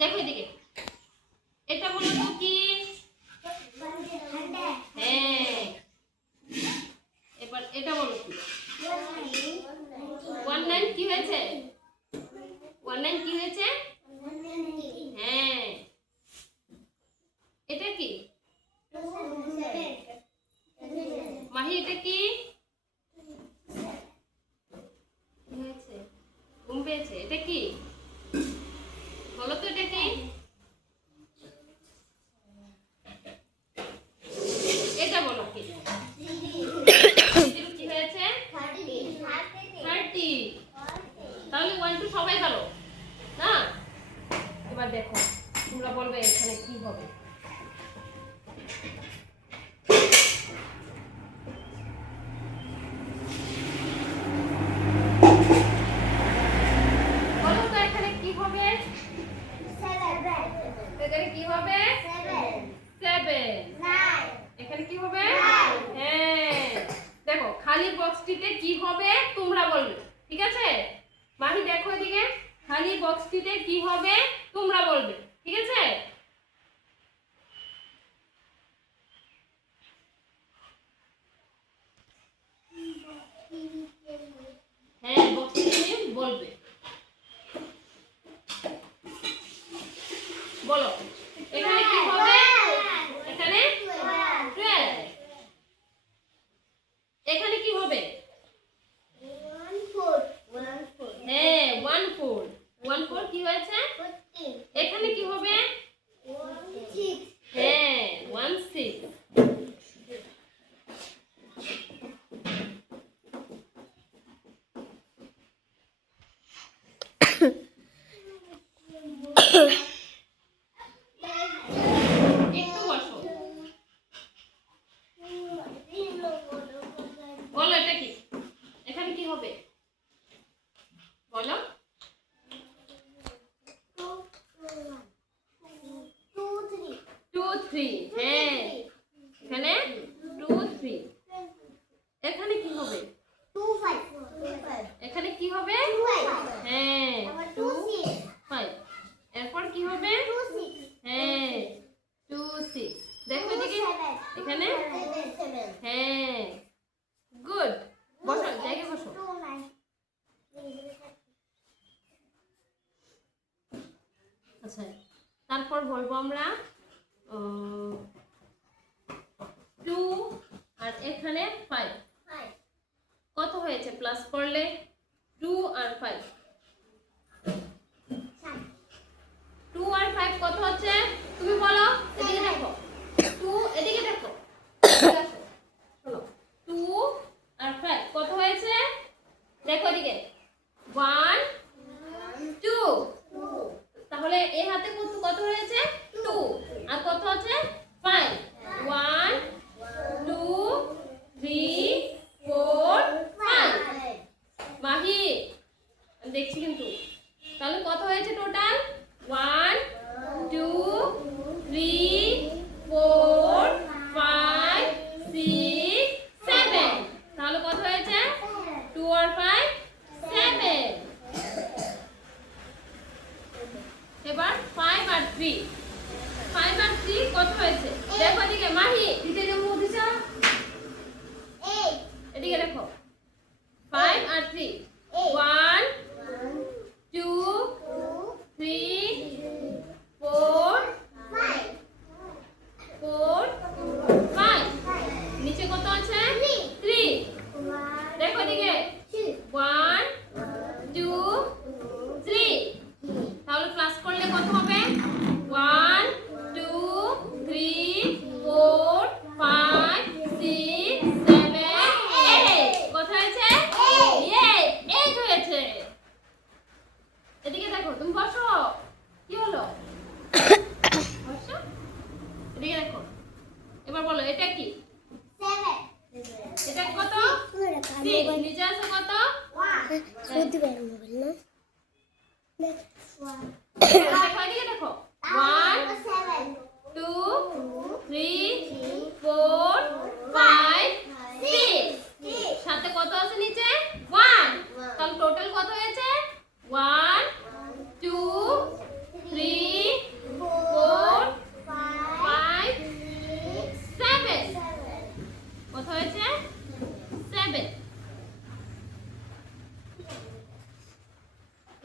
দেখো এদিকে, এটা বলো তো কি? হ্যাঁ, এবার এটা বলো কি? 19 কি হয়েছে? 19 কি হয়েছে? হ্যাঁ, এটা কি মাহি? এটা কি হয়েছে? ঘুম পেয়েছে? এটা কি বলো তো? এটা কি? এটা বলো কি? কি হয়েছে? 30। তাহলে 1 2 সবাই ভালো না? এবার দেখো, তোমরা বলবে এখানে কি হবে। বলো তো এখানে কি হবে? এখানে কি হবে? 7। এখানে কি হবে? হ্যাঁ, দেখো খালি বক্সটিতে কি হবে তোমরা বলবে, ঠিক আছে? মাহি দেখো এদিকে, খালি বক্সটিতে কি হবে তোমরা বলবে, ঠিক আছে? হ্যাঁ, বক্সটিতে বলবে। বলো এখানে কি হবে? এখানে 12। এখানে কি হবে? হ্যাঁ, 1 4 কি হয়েছে? এখানে কি হবে? হ্যাঁ, 1 6। একটু বসো, বলো এটা কি? এখানে কি হবে বলো? 2 3। হ্যাঁ, এখানে 2 3। এখানে কি হবে? এখানে কি হবে? হ্যাঁ, 2 5। এরপর কি হবে? হ্যাঁ, 2 6। দেখো এদিকে, এখানে হ্যাঁ, গুড। বসো, জায়গায় বসো। আচ্ছা, তারপর বলবো আমরা 2 আর এখানে 5 কত হয়েছে প্লাস করলে? 2 আর 5, 2 আর 5 কত হচ্ছে তুমি বলো? এদিকে দেখো, 2 এদিকে দেখো, শোনো, 2 আর 5 কত হয়েছে? দেখো এদিকে, 1 2। তাহলে এই হাতে কত হয়েছে? 2। আর কত আছে? 5। 1 2 3 4 5। মাহি দেখছি কিন্তু, তাহলে কত হয়েছে টোটাল? 1 2 3 4 5 6 7। তাহলে কত হয়েছে? 2 আর 5 7। এবার 5 আর 3, 5 আর 3 কত হয়েছে? দেখো এদিকে মাহি, এদিকে দেখো, 5 আর 3, 1 2 3 4 5। নিচে কত আছে? 3। দেখো এদিকে, 1 2 3। তাহলে প্লাস করলে কত হবে? 1 2 3 4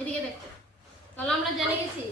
এদিকে দেখো, তাহলে আমরা জেনে গেছি